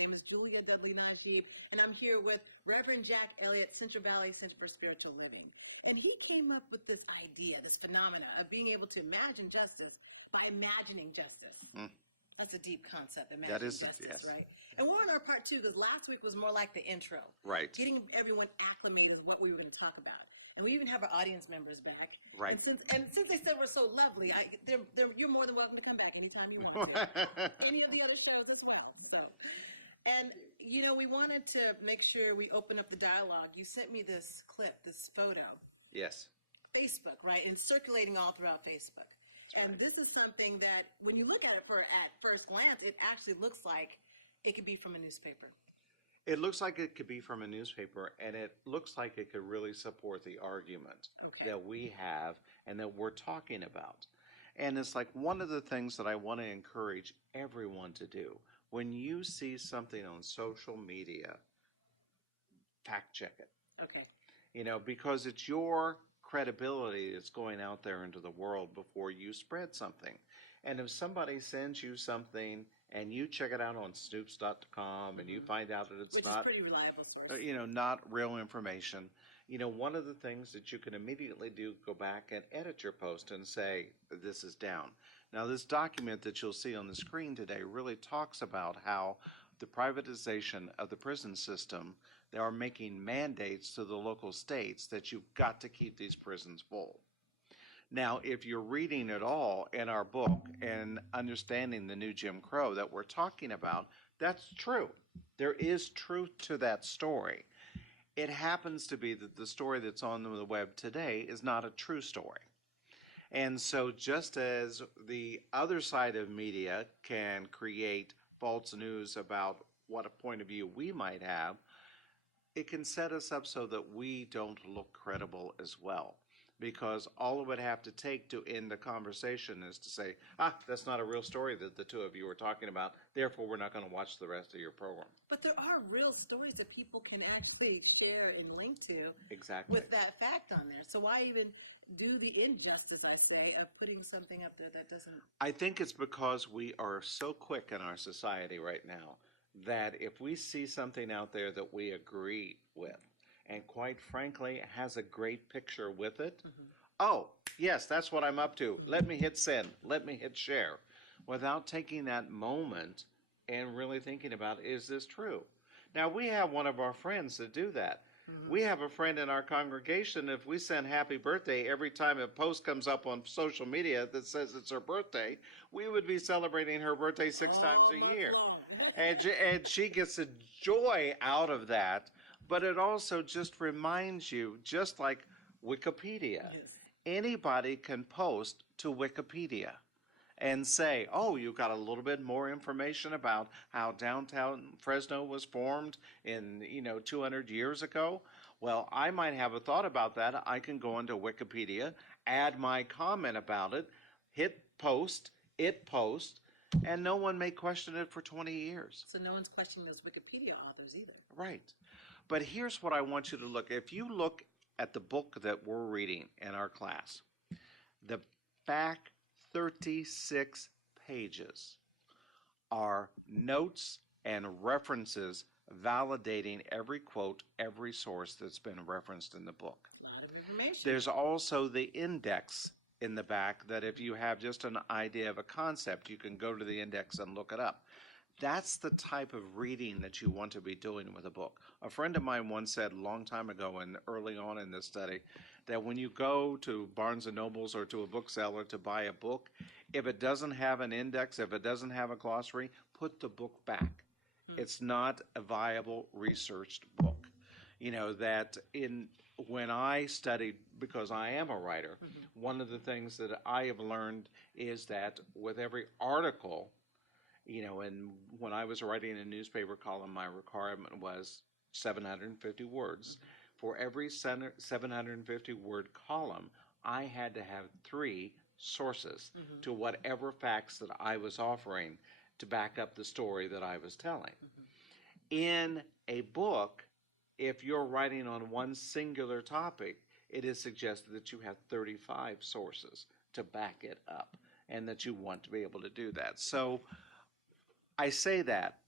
name is Julia Dudley Najieb, and I'm here with Reverend Jack Elliot, Central Valley Center for Spiritual Living. And he came up with this idea, this phenomena of being able to imagine justice by imagining justice. That's a deep concept, imagining justice, yes. Right? And we're on our part two, because last week was more like the intro. Right. Getting everyone acclimated with what we were going to talk about. And we even have our audience members back. Right. And since they said we're so lovely, you're more than welcome to come back anytime you want to. Any of the other shows as well. So, and, you know, we wanted to make sure we open up the dialogue. You sent me this clip, this photo. Yes. Facebook, right? And circulating all throughout Facebook. And this is something that, when you look at it at first glance, it actually looks like it could be from a newspaper. It looks like it could be from a newspaper, and it looks like it could really support the argument that we have and that we're talking about. And it's like one of the things that I want to encourage everyone to do. When you see something on social media, fact check it. Okay. You know, because it's your credibility that's going out there into the world before you spread something. And if somebody sends you something and you check it out on snoops.com and you find out that it's Which not, is a pretty reliable source. Not real information, one of the things that you can immediately do, go back and edit your post and say, this is down. Now, this document that you'll see on the screen today really talks about how the privatization of the prison system, they are making mandates to the local states that you've got to keep these prisons full. Now, if you're reading it all in our book and understanding the new Jim Crow that we're talking about, that's true. There is truth to that story. It happens to be that the story that's on the web today is not a true story. And so just as the other side of media can create false news about what a point of view we might have, it can set us up so that we don't look credible as well. Because all it would have to take to end the conversation is to say, that's not a real story that the two of you were talking about, therefore we're not going to watch the rest of your program. But there are real stories that people can actually share and link to with that fact on there. So why even do the injustice, I say, of putting something up there that doesn't... I think it's because we are so quick in our society right now that if we see something out there that we agree with, and quite frankly has a great picture with it, oh, yes, that's what I'm up to. Let me hit send. Let me hit share. Without taking that moment and really thinking about, is this true? Now, we have one of our friends that do that. We have a friend in our congregation, if we send happy birthday every time a post comes up on social media that says it's her birthday, we would be celebrating her birthday 6 times a year. And she gets a joy out of that. But it also just reminds you, just like Wikipedia, anybody can post to Wikipedia and say, oh, you got a little bit more information about how downtown Fresno was formed in, 200 years ago. Well, I might have a thought about that. I can go into Wikipedia, add my comment about it, hit post, it posts, and no one may question it for 20 years. So no one's questioning those Wikipedia authors either. Right. But here's what I want you to look at. If you look at the book that we're reading in our class, the back 36 pages are notes and references validating every quote, every source that's been referenced in the book. A lot of information. There's also the index in the back that if you have just an idea of a concept, you can go to the index and look it up. That's the type of reading that you want to be doing with a book. A friend of mine once said a long time ago and early on in this study that when you go to Barnes & Nobles or to a bookseller to buy a book, if it doesn't have an index, if it doesn't have a glossary, put the book back. It's not a viable researched book. When I studied, because I am a writer, one of the things that I have learned is that with every article, and when I was writing a newspaper column, my requirement was 750 words. For every 750 word column, I had to have 3 sources to whatever facts that I was offering to back up the story that I was telling. In a book, if you're writing on one singular topic, it is suggested that you have 35 sources to back it up and that you want to be able to do that. So I say that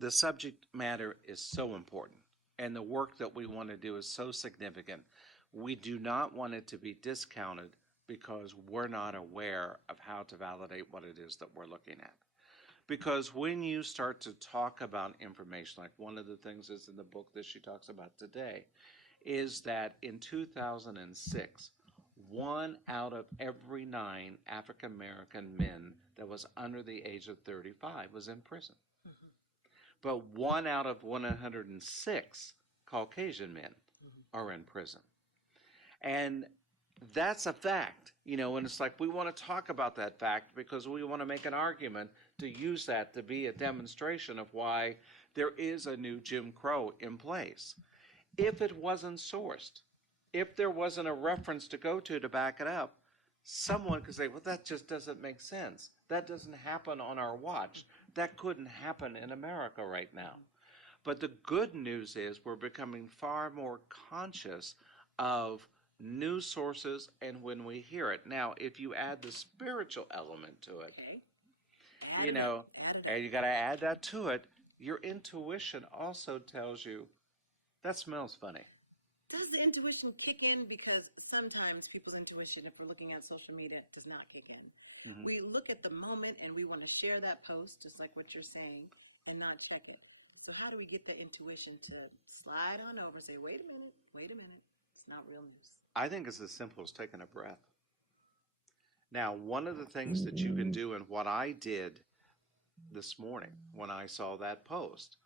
the subject matter is so important and the work that we want to do is so significant. We do not want it to be discounted because we're not aware of how to validate what it is that we're looking at. Because when you start to talk about information, like one of the things that's in the book that she talks about today, is that in 2006, 1 out of every 9 African American men that was under the age of 35 was in prison. But 1 out of 106 Caucasian men are in prison. And that's a fact, and it's like we want to talk about that fact because we want to make an argument to use that to be a demonstration of why there is a new Jim Crow in place. If it wasn't sourced, if there wasn't a reference to go to back it up, someone could say, well, that just doesn't make sense. That doesn't happen on our watch. That couldn't happen in America right now. But the good news is we're becoming far more conscious of news sources and when we hear it. Now, if you add the spiritual element to it, and you got to add that to it, your intuition also tells you that smells funny. Does the intuition kick in? Because sometimes people's intuition, if we're looking at social media, does not kick in. We look at the moment and we want to share that post, just like what you're saying, and not check it. So how do we get the intuition to slide on over, say, wait a minute, it's not real news? I think it's as simple as taking a breath. Now, one of the things that you can do, and what I did this morning when I saw that post,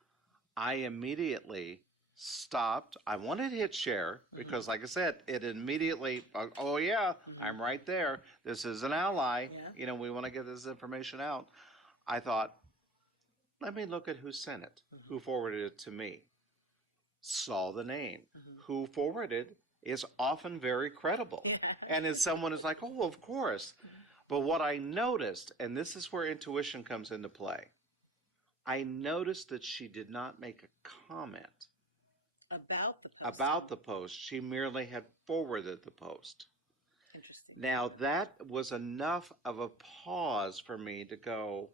I immediately stopped. I wanted to hit share because, like I said, it immediately, oh yeah, I'm right there. This is an ally. Yeah. We want to get this information out. I thought, let me look at who sent it, who forwarded it to me. Saw the name. Who forwarded is often very credible. Yeah. And as someone is like, oh, of course. But what I noticed, and this is where intuition comes into play, I noticed that she did not make a comment about the post. She merely had forwarded the post. Interesting. Now, that was enough of a pause for me to go,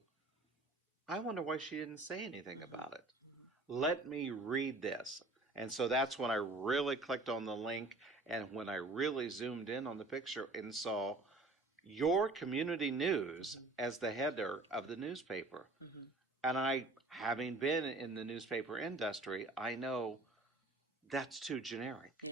I wonder why she didn't say anything about it. Let me read this. And so that's when I really clicked on the link and when I really zoomed in on the picture and saw your community news as the header of the newspaper. And I, having been in the newspaper industry, I know that's too generic. Yeah,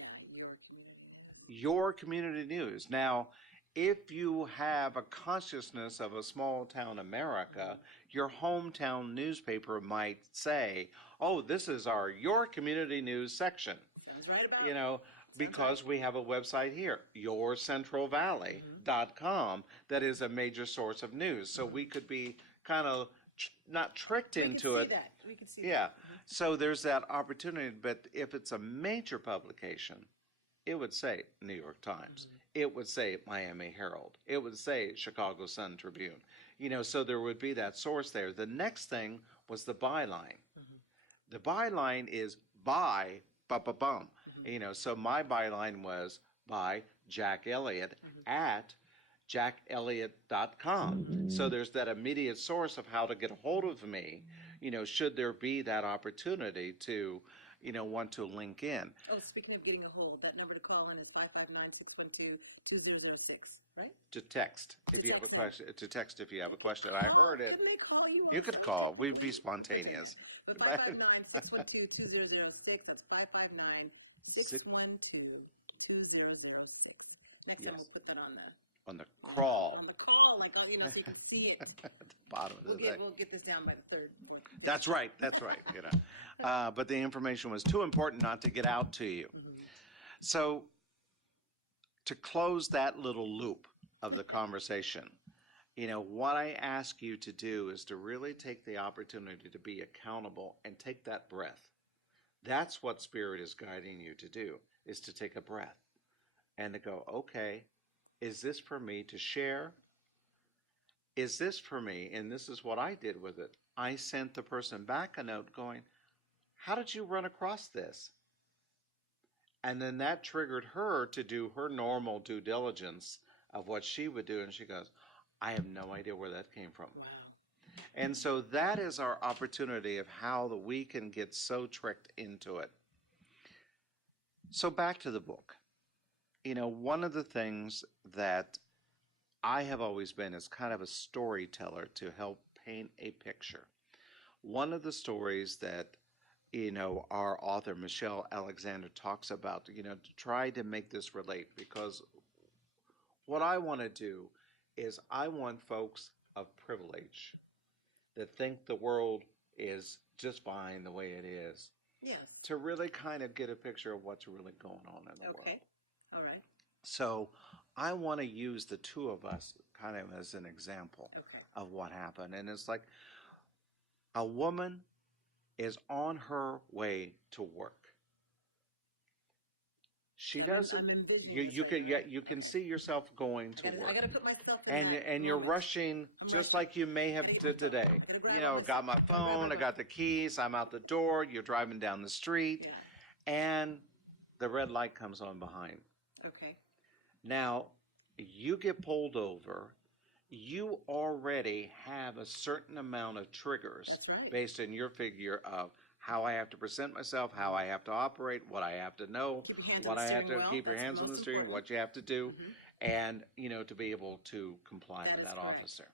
Your community news. Now, if you have a consciousness of a small town America, your hometown newspaper might say, oh, this is your community news section. Sounds right about because we have a website here, yourcentralvalley.com, that is a major source of news. So we could be kind of not tricked into it. We could see Yeah. that. So there's that opportunity. But if it's a major publication, it would say New York Times. It would say Miami Herald. It would say Chicago Sun Tribune. So there would be that source there. The next thing was the byline. The byline is by bum. So my byline was by Jack Elliot at jackelliot.com. So there's that immediate source of how to get a hold of me, should there be that opportunity to, want to link in. Oh, speaking of getting a hold, that number to call in is 559-612-2006, right? To text if you have a question. To text if you have a question. I heard it. Couldn't they call you? You could call. We'd be spontaneous. But 559-612-2006. That's 559-612-2006. Next time we'll put that on the crawl. On the call, so you can see it. At the bottom of the thing. We'll get this down by the third. That's right. But the information was too important not to get out to you. So to close that little loop of the conversation, what I ask you to do is to really take the opportunity to be accountable and take that breath. That's what Spirit is guiding you to do, is to take a breath and to go, okay, is this for me to share? Is this for me? And this is what I did with it. I sent the person back a note going, how did you run across this? And then that triggered her to do her normal due diligence of what she would do. And she goes, I have no idea where that came from. Wow. And so that is our opportunity of how we can get so tricked into it. So back to the book. One of the things that I have always been is kind of a storyteller to help paint a picture. One of the stories that our author Michelle Alexander talks about, to try to make this relate, because what I want to do is I want folks of privilege that think the world is just fine the way it is, Yes. to really kind of get a picture of what's really going on in the world. Okay. All right. So I want to use the two of us kind of as an example Okay. of what happened. And it's like a woman is on her way to work. She doesn't. I'm envisioning You this can right now. you can see yourself going to I work, got to put myself in and that and you're moment. rushing I'm just rushing. like you may have Gotta get did myself. today. Gotta grab Got myself. my Gotta grab phone, my I got the keys, I'm out the door. You're driving down the street, Yeah. and the red light comes on behind. Okay. Now, you get pulled over. You already have a certain amount of triggers. That's right. Based on your figure of how I have to present myself, how I have to operate, what I have to know, Keep your hands what on the I have steering to wheel. keep your That's hands on the most steering, important. what you have to do, Mhm. and to be able to comply That with is that correct. officer.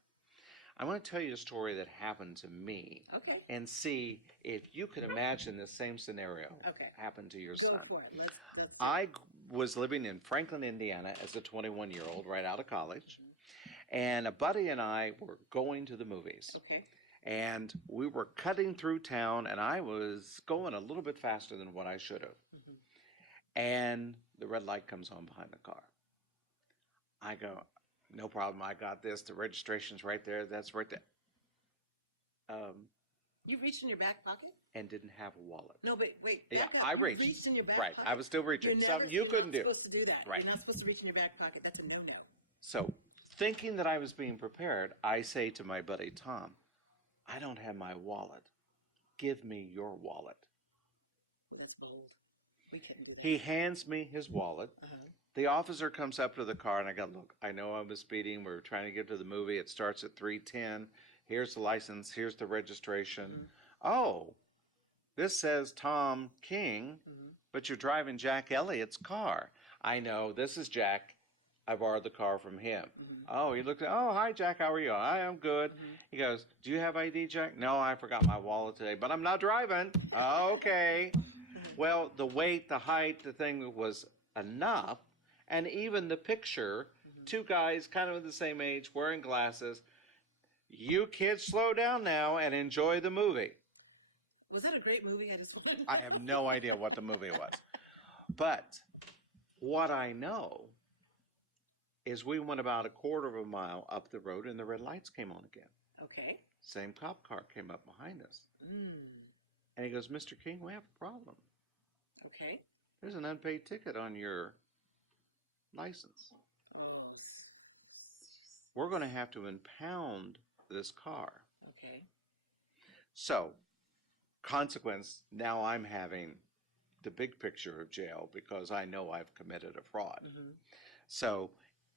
I want to tell you a story that happened to me, Okay. and see if you could imagine the same scenario Okay. happen to your Go son. for it. Let's see. I was living in Franklin, Indiana as a 21-year-old right out of college. And a buddy and I were going to the movies. Okay. And we were cutting through town, and I was going a little bit faster than what I should have. And the red light comes on behind the car. I go, no problem, I got this. The registration's right there. That's right there. You reached in your back pocket? And didn't have a wallet. No, but wait. Yeah, Back up. I You reached. reached in your back Right, pocket. I was still reaching. Something you You're couldn't do. not supposed to do that. Right. You're not supposed to reach in your back pocket. That's a no-no. So, thinking that I was being prepared, I say to my buddy Tom, I don't have my wallet. Give me your wallet. Well, that's bold. We couldn't do that. He hands me his wallet. The officer comes up to the car, and I go, look, I know I was speeding. We were trying to get to the movie. It starts at 3:10. Here's the license. Here's the registration. Oh, this says Tom King, but you're driving Jack Elliott's car. I know, this is Jack. I borrowed the car from him. Oh, he looked at, oh, hi, Jack, how are you? I am good. He goes, do you have ID, Jack? No, I forgot my wallet today, but I'm not driving. Okay. Well, the weight, the height, the thing was enough. And even the picture, two guys kind of the same age, wearing glasses. You kids slow down now and enjoy the movie. Was that a great movie? I just wanted to I have no idea what the movie was. But what I know is we went about a quarter of a mile up the road and the red lights came on again. Okay. Same cop car came up behind us. And he goes, Mr. King, we have a problem. Okay. There's an unpaid ticket on your license. Oh. We're going to have to impound this car. Okay. So, consequence, now I'm having the big picture of jail because I know I've committed a fraud. So,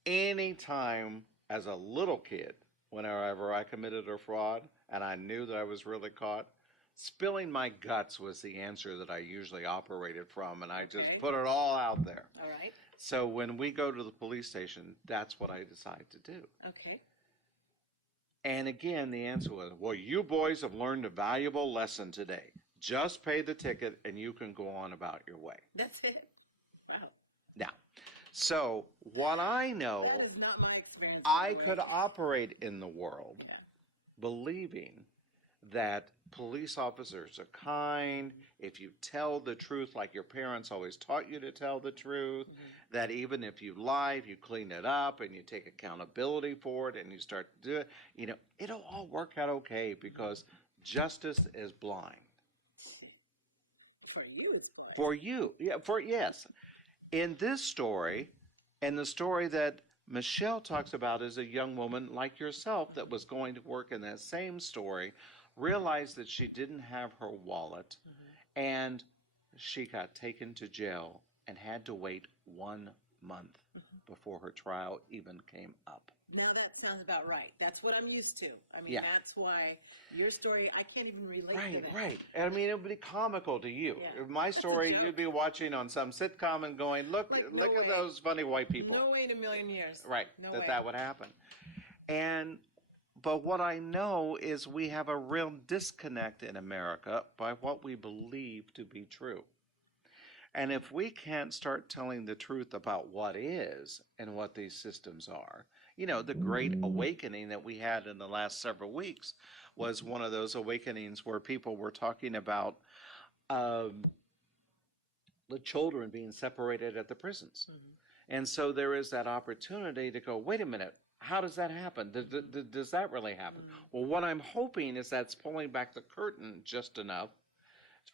anytime as a little kid, whenever I committed a fraud and I knew that I was really caught, spilling my guts was the answer that I usually operated from, and I just put it all out there. All right. So when we go to the police station, that's what I decide to do. Okay. And again, the answer was, well, you boys have learned a valuable lesson today. Just pay the ticket and you can go on about your way. That's it. Wow. Now, so what I know, That is not my experience. I could operate in the world Yeah. believing that police officers are kind, if you tell the truth like your parents always taught you to tell the truth, that even if you lie, if you clean it up and you take accountability for it and you start to do it, it'll all work out okay because justice is blind. For you, it's blind. For you, yes. In this story, and the story that Michelle talks about is a young woman like yourself that was going to work in that same story, realized that she didn't have her wallet, and she got taken to jail and had to wait 1 month before before her trial even came up. Now that sounds about right. That's what I'm used to. I mean, Yeah. that's why your story, I can't even relate to Right, that. right. And I mean, it would be comical to you. Yeah. If my That's a story, joke. you'd be watching on some sitcom and going, look, Like, look no at way. those funny white people. No way in a million years. Right, No way. that would happen. But what I know is we have a real disconnect in America by what we believe to be true. And if we can't start telling the truth about what is and what these systems are, the great awakening that we had in the last several weeks was one of those awakenings where people were talking about the children being separated at the prisons. Mm-hmm. And so there is that opportunity to go, wait a minute, how does that happen? Does that really happen? Mm-hmm. Well, what I'm hoping is that's pulling back the curtain just enough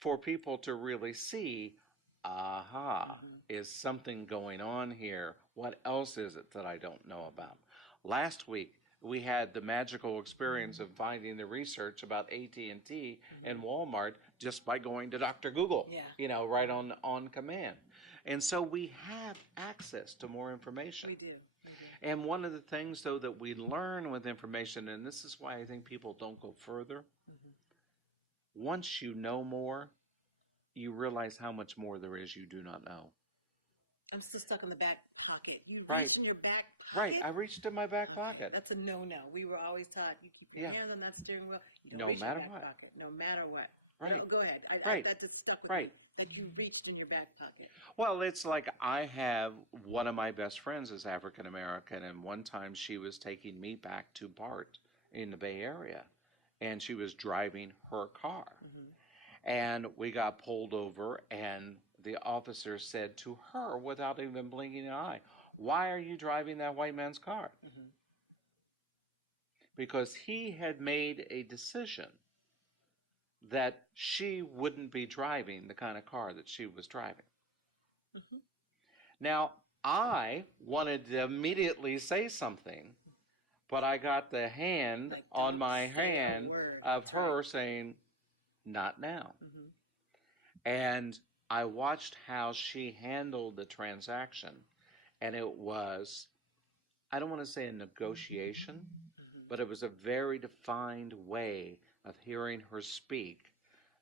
for people to really see, is something going on here? What else is it that I don't know about? Last week, we had the magical experience of finding the research about AT&T and Walmart just by going to Dr. Google, right on command. And so we have access to more information. We do. And one of the things, though, that we learn with information, and this is why I think people don't go further, once you know more, you realize how much more there is you do not know. I'm still stuck in the back pocket. You Right. reached in your back pocket? Right, I reached in my back pocket. That's a no-no. We were always taught you keep your hands on that steering wheel. You don't No reach matter in your back what. pocket, no matter what. Right. No, go ahead. That just stuck with Right. me. That you reached in your back pocket. Well, it's like I have one of my best friends is African American, and one time she was taking me back to BART in the Bay Area, and she was driving her car. And we got pulled over, and the officer said to her, without even blinking an eye, "Why are you driving that white man's car?" Because he had made a decision that she wouldn't be driving the kind of car that she was driving. Now, I wanted to immediately say something, but I got the hand on my hand of her saying, "Not now." And I watched how she handled the transaction, and it was, I don't want to say a negotiation, but it was a very defined way of hearing her speak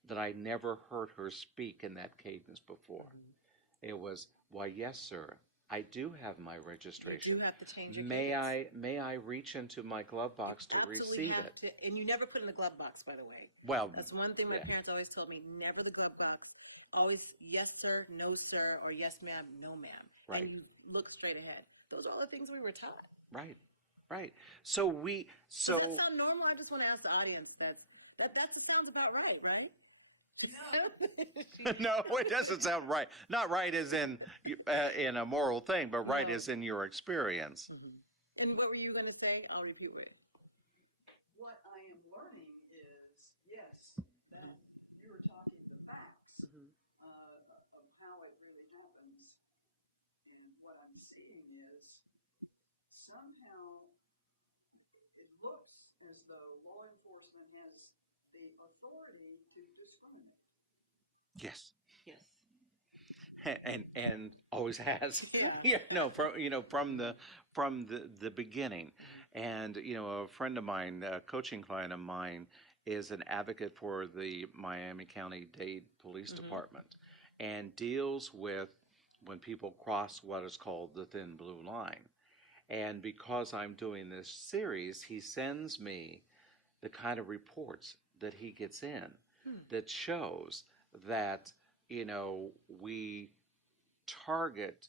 that I never heard her speak in that cadence before. It was, "Why, yes, sir, I do have my registration. You do have to change your May I reach into my glove box to receive it?" And you never put in the glove box, by the way. Well, that's one thing my parents always told me: never the glove box. Always yes, sir, no, sir, or yes, ma'am, no, ma'am. Right. And you look straight ahead. Those are all the things we were taught. Right. So Does that sound normal? I just want to ask the audience that sounds about right? No, it doesn't sound right. Not right as in a moral thing, but right as in your experience. And what were you going to say? I'll repeat it. What I am learning is, yes, that you were talking the facts of how it really happens. And what I'm seeing is somehow it looks as though law enforcement has the authority to discriminate. Yes. Yes. And always has. From the beginning. And a friend of mine, a coaching client of mine, is an advocate for the Miami County-Dade Police Department and deals with when people cross what is called the thin blue line. And because I'm doing this series, he sends me the kind of reports that he gets in that shows that, we target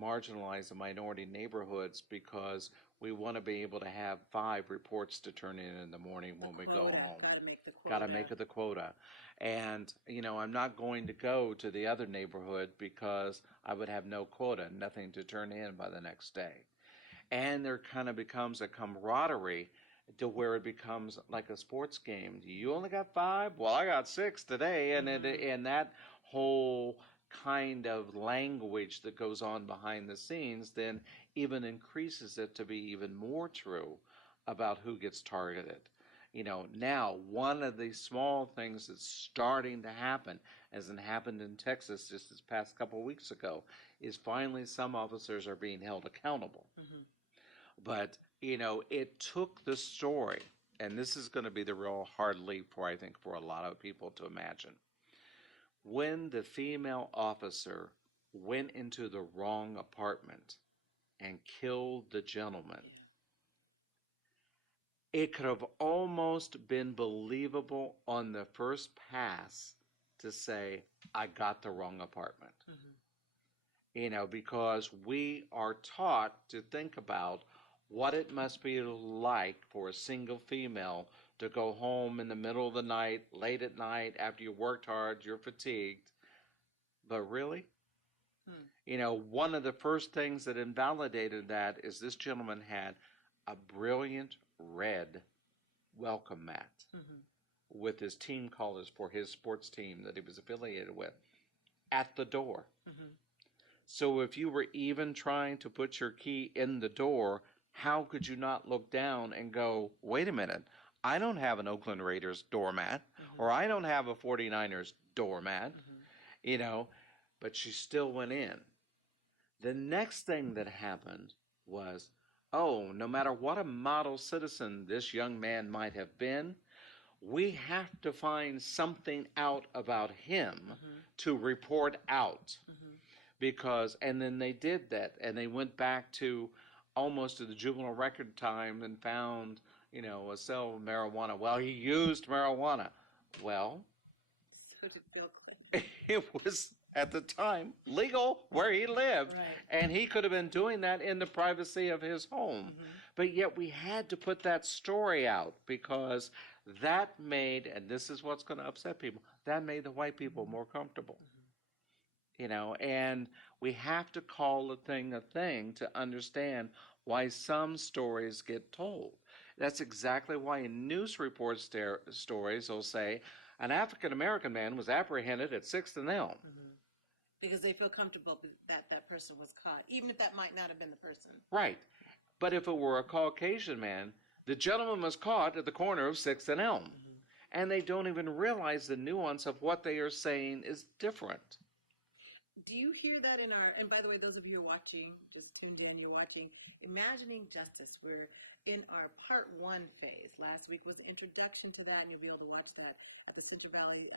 marginalized and minority neighborhoods because we want to be able to have 5 reports to turn in the morning when we go home. Got to make it the quota. And, I'm not going to go to the other neighborhood because I would have no quota, nothing to turn in by the next day. And there kind of becomes a camaraderie to where it becomes like a sports game. You only got 5? Well, I got 6 today. And that whole kind of language that goes on behind the scenes then even increases it to be even more true about who gets targeted. Now, one of the small things that's starting to happen, as it happened in Texas just this past couple of weeks ago, is finally some officers are being held accountable. Mhm. But, it took the story, and this is going to be the real hard leap for, I think, for a lot of people to imagine. When the female officer went into the wrong apartment and killed the gentleman, it could have almost been believable on the first pass to say, I got the wrong apartment. Because we are taught to think about what it must be like for a single female to go home in the middle of the night, late at night, after you worked hard, you're fatigued. But really? One of the first things that invalidated that is this gentleman had a brilliant red welcome mat with his team colors for his sports team that he was affiliated with at the door. So if you were even trying to put your key in the door, how could you not look down and go, wait a minute, I don't have an Oakland Raiders doormat, or I don't have a 49ers doormat, but she still went in. The next thing that happened was, no matter what a model citizen this young man might have been, we have to find something out about him to report out. And then they did that, and they went back to almost to the juvenile record time and found, a cell of marijuana. Well, he used marijuana. Well, so did Bill Clinton. It was, at the time, legal where he lived. Right. And he could have been doing that in the privacy of his home. But yet we had to put that story out because that made, and this is what's going to upset people, that made the white people more comfortable. And we have to call a thing to understand why some stories get told. That's exactly why in news reports stories will say, an African-American man was apprehended at 6th and Elm. Because they feel comfortable that person was caught, even if that might not have been the person. Right. But if it were a Caucasian man, the gentleman was caught at the corner of 6th and Elm. And they don't even realize the nuance of what they are saying is different. Do you hear that in our, and by the way, those of you who are watching, just tuned in, you're watching Imagining Justice. We're in our part 1 phase. Last week was the introduction to that, and you'll be able to watch that at the Central Valley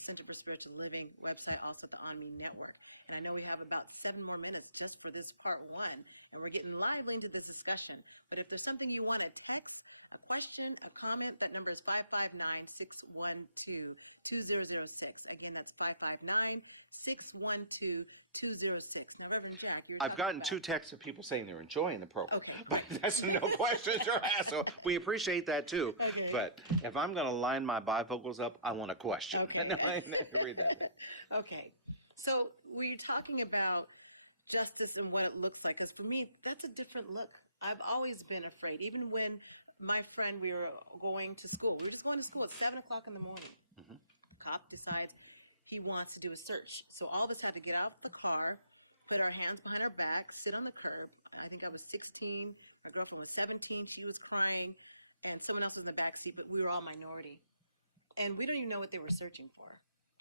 Center for Spiritual Living website, also at the On Me Network. And I know we have about 7 more minutes just for this part 1, and we're getting lively into this discussion. But if there's something you want to text, a question, a comment, that number is 559-612-2006. Again, that's 559-612-2006. Now, Reverend Jack, I've gotten 2 texts of people saying they're enjoying the program. Okay. But that's no questions are asked. So we appreciate that too. Okay. But if I'm going to line my bifocals up, I want a question. Okay. No, I never read that. Okay. So we're talking about justice and what it looks like. Because for me, that's a different look. I've always been afraid. Even when my friend, we were going to school. We were just going to school at 7 o'clock in the morning. Cop decides he wants to do a search. So all of us had to get out of the car, put our hands behind our back, sit on the curb. I think I was 16. My girlfriend was 17. She was crying. And someone else was in the back seat, but we were all minority. And we don't even know what they were searching for.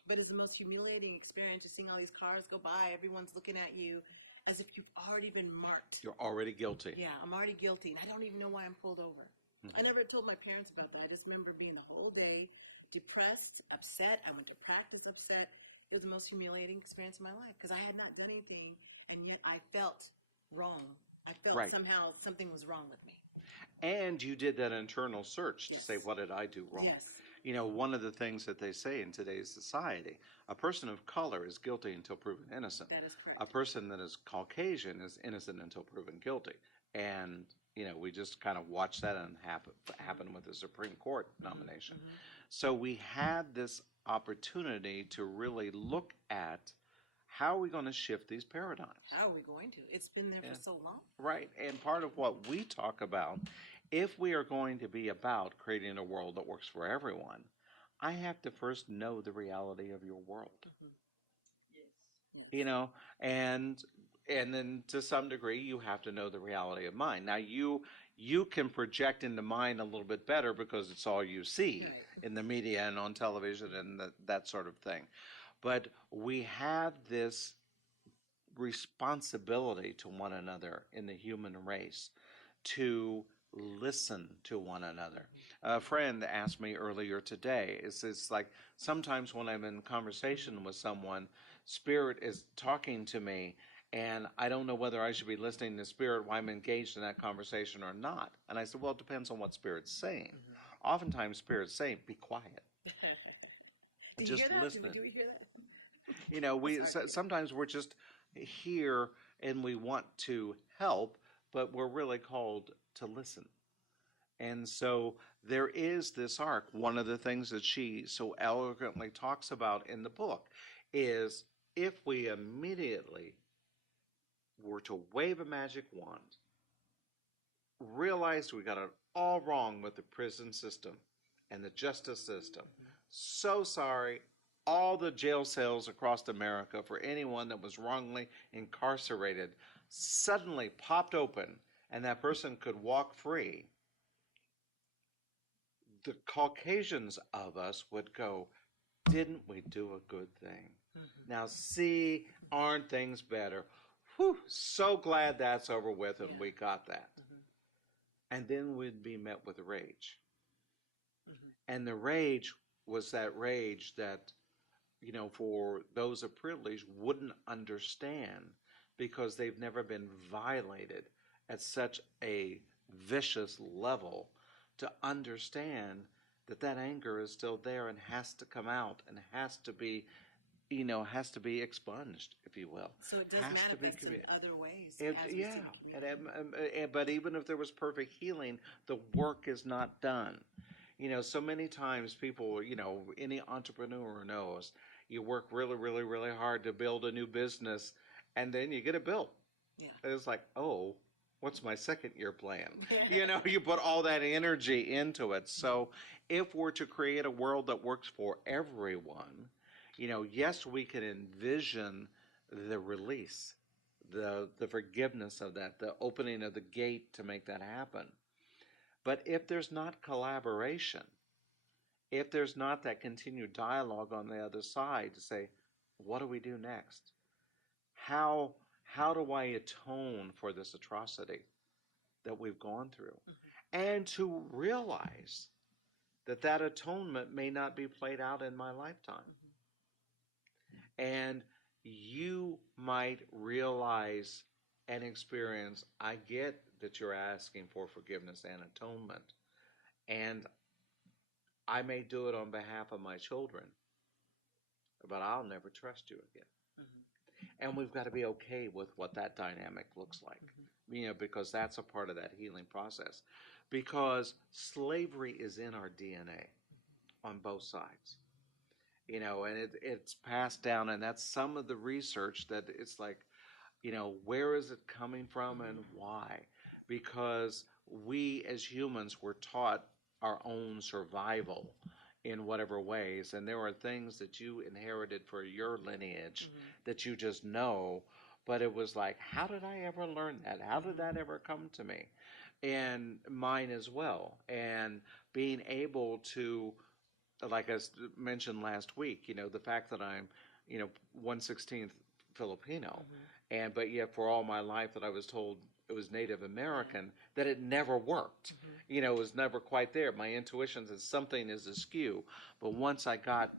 But it's the most humiliating experience, just seeing all these cars go by. Everyone's looking at you as if you've already been marked. You're already guilty. Yeah, I'm already guilty, and I don't even know why I'm pulled over. I never told my parents about that. I just remember being the whole day depressed, upset. I went to practice upset. It was the most humiliating experience of my life because I had not done anything, and yet I felt wrong. I felt somehow something was wrong with me. And you did that internal search to Yes. say, what did I do wrong? Yes. One of the things that they say in today's society, a person of color is guilty until proven innocent. That is correct. A person that is Caucasian is innocent until proven guilty. And, we just kind of watched that happen with the Supreme Court nomination. So we had this opportunity to really look at how are we going to shift these paradigms. How are we going to? It's been there for so long. Right. And part of what we talk about, if we are going to be about creating a world that works for everyone, I have to first know the reality of your world. Yes. And then to some degree you have to know the reality of mine. Now you can project into mine a little bit better because it's all you see in the media and on television and that sort of thing. But we have this responsibility to one another in the human race to listen to one another. A friend asked me earlier today, it's like sometimes when I'm in conversation with someone, Spirit is talking to me, and I don't know whether I should be listening to Spirit while I'm engaged in that conversation or not. And I said, well, it depends on what Spirit's saying. Oftentimes, Spirit's saying, be quiet. Do you Just hear that? listening. Do we hear that? You know, sometimes we're just here and we want to help, but we're really called to listen. And so there is this arc. One of the things that she so eloquently talks about in the book is if we immediately were to wave a magic wand, realized we got it all wrong with the prison system and the justice system. So sorry, all the jail cells across America for anyone that was wrongly incarcerated suddenly popped open and that person could walk free. The Caucasians of us would go, didn't we do a good thing? Now see, aren't things better? Whew, so glad that's over with and we got that. And then we'd be met with rage. And the rage was that rage that, you know, for those of privilege wouldn't understand because they've never been violated at such a vicious level to understand that that anger is still there and has to come out and has to be, you know, has to be expunged, if you will. So it does Has to be manifest in commu- other ways. It, as we yeah, see the community. but even if there was perfect healing, the work is not done. You know, so many times people, you know, any entrepreneur knows you work really, really, really hard to build a new business and then you get it built. Yeah. And it's like, oh, what's my second year plan? You know, you put all that energy into it. So if we're to create a world that works for everyone, you know, yes, we can envision the release, the forgiveness of that, the opening of the gate to make that happen. But if there's not collaboration, if there's not that continued dialogue on the other side to say, what do we do next? How do I atone for this atrocity that we've gone through? And to realize that that atonement may not be played out in my lifetime. And you might realize and experience, I get that you're asking for forgiveness and atonement, and I may do it on behalf of my children, but I'll never trust you again. And we've got to be okay with what that dynamic looks like, you know, because that's a part of that healing process. Because slavery is in our DNA on both sides, you know, and it's passed down, and that's some of the research that it's like, you know, where is it coming from and why? Because we as humans were taught our own survival in whatever ways, and there are things that you inherited for your lineage that you just know, but it was like, how did I ever learn that? How did that ever come to me? And mine as well. And being able to, like I mentioned last week, you know, the fact that I'm, you know, 1/16 Filipino, and but yet for all my life that I was told it was Native American, that it never worked. You know, it was never quite there. My intuition said something is askew. But once I got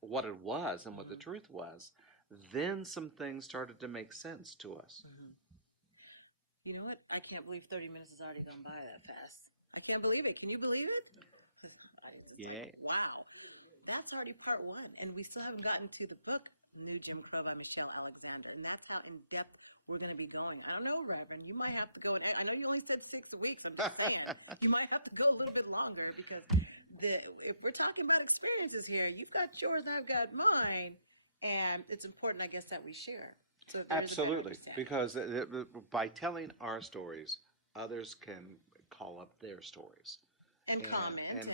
what it was and what the truth was, then some things started to make sense to us. You know what? I can't believe 30 minutes has already gone by that fast. I can't believe it. Can you believe it? Yeah. Wow. That's already part one. And we still haven't gotten to the book, New Jim Crow by Michelle Alexander. And that's how in-depth we're going to be going. I don't know, Reverend. You might have to go. I know you only said 6 weeks. I'm just saying. You might have to go a little bit longer because if we're talking about experiences here, you've got yours and I've got mine. And it's important, I guess, that we share. So Absolutely. Because by telling our stories, others can call up their stories. And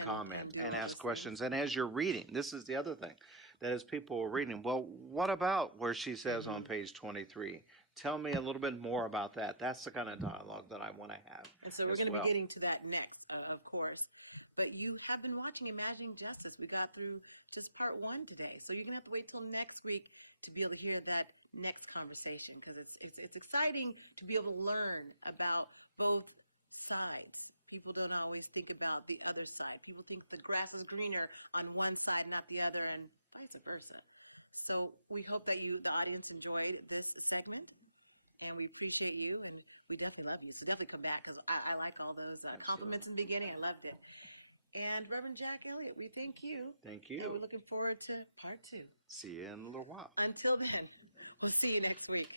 comment. And ask questions. And as you're reading, this is the other thing, that as people are reading, well, what about where she says on page 23? Tell me a little bit more about that. That's the kind of dialogue that I want to have. And so we're going to be getting to that next, of course. But you have been watching Imagining Justice. We got through just part one today. So you're going to have to wait till next week to be able to hear that next conversation, because it's exciting to be able to learn about both sides. People don't always think about the other side. People think the grass is greener on one side, not the other, and vice versa. So we hope that the audience, enjoyed this segment, and we appreciate you, and we definitely love you. So definitely come back, because I like all those compliments in the beginning. I loved it. And Reverend Jack Elliot, we thank you. Thank you. And we're looking forward to part 2. See you in a little while. Until then, we'll see you next week.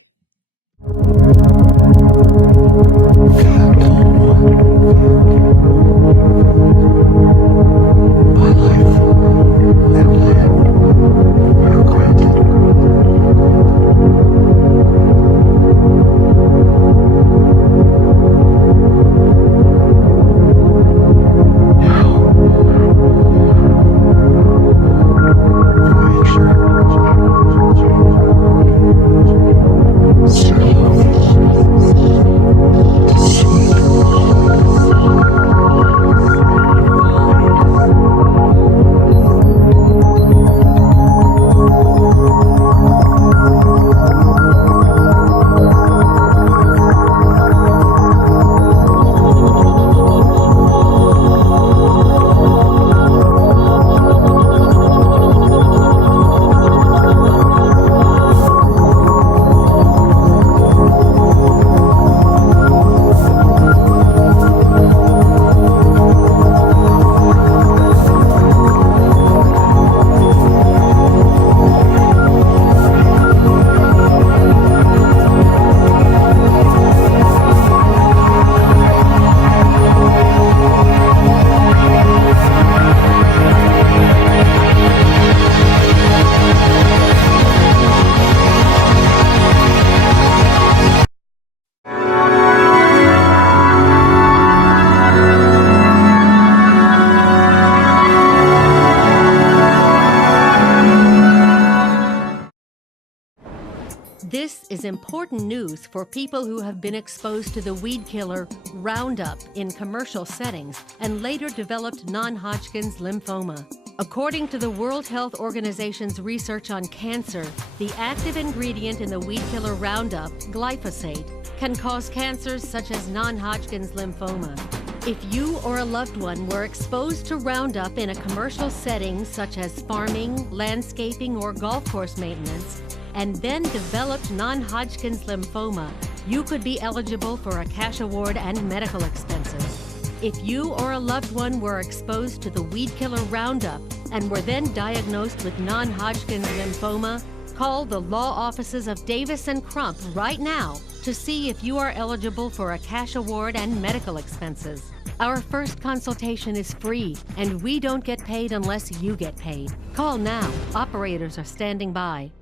This is important news for people who have been exposed to the weed killer Roundup in commercial settings and later developed non-Hodgkin's lymphoma. According to the World Health Organization's research on cancer, the active ingredient in the weed killer Roundup, glyphosate, can cause cancers such as non-Hodgkin's lymphoma. If you or a loved one were exposed to Roundup in a commercial setting such as farming, landscaping, or golf course maintenance, and then developed non-Hodgkin's lymphoma, you could be eligible for a cash award and medical expenses. If you or a loved one were exposed to the weed killer Roundup and were then diagnosed with non-Hodgkin's lymphoma, call the law offices of Davis and Crump right now to see if you are eligible for a cash award and medical expenses. Our first consultation is free, and we don't get paid unless you get paid. Call now. Operators are standing by.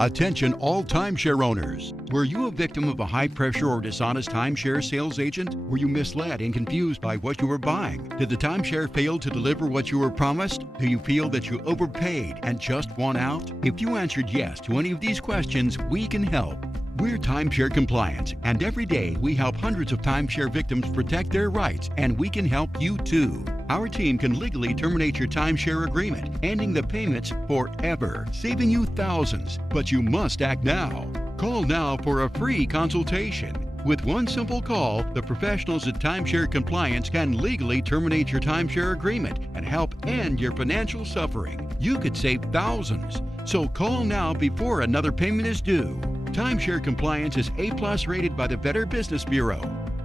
Attention all timeshare owners. Were you a victim of a high-pressure or dishonest timeshare sales agent? Were you misled and confused by what you were buying? Did the timeshare fail to deliver what you were promised? Do you feel that you overpaid and just won out? If you answered yes to any of these questions, we can help. We're timeshare compliant, and every day we help hundreds of timeshare victims protect their rights, and we can help you too. Our team can legally terminate your timeshare agreement, ending the payments forever, saving you thousands. But you must act now. Call now for a free consultation. With one simple call, the professionals at Timeshare Compliance can legally terminate your timeshare agreement and help end your financial suffering. You could save thousands. So call now before another payment is due. Timeshare Compliance is A+ rated by the Better Business Bureau.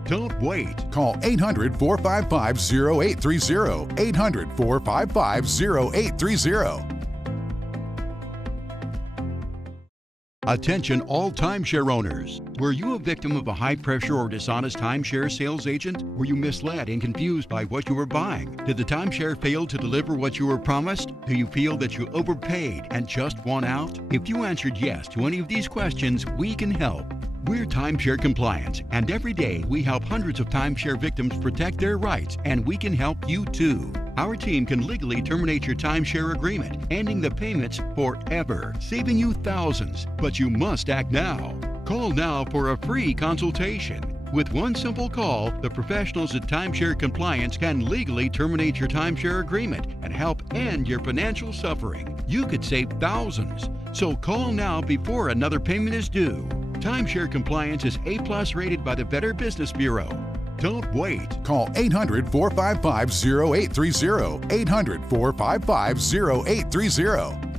Don't wait. Call 800-455-0830. 800-455-0830. Attention all timeshare owners. Were you a victim of a high-pressure or dishonest timeshare sales agent? Were you misled and confused by what you were buying? Did the timeshare fail to deliver what you were promised? Do you feel that you overpaid and just won out? If you answered yes to any of these questions, we can help. We're timeshare compliant, and every day we help hundreds of timeshare victims protect their rights, and we can help you too. Our team can legally terminate your timeshare agreement, ending the payments forever, saving you thousands. But you must act now. Call now for a free consultation. With one simple call, the professionals at Timeshare Compliance can legally terminate your timeshare agreement and help end your financial suffering. You could save thousands. So call now before another payment is due. Timeshare compliance is A+ rated by the Better Business Bureau. Don't wait. Call 800-455-0830. 800-455-0830.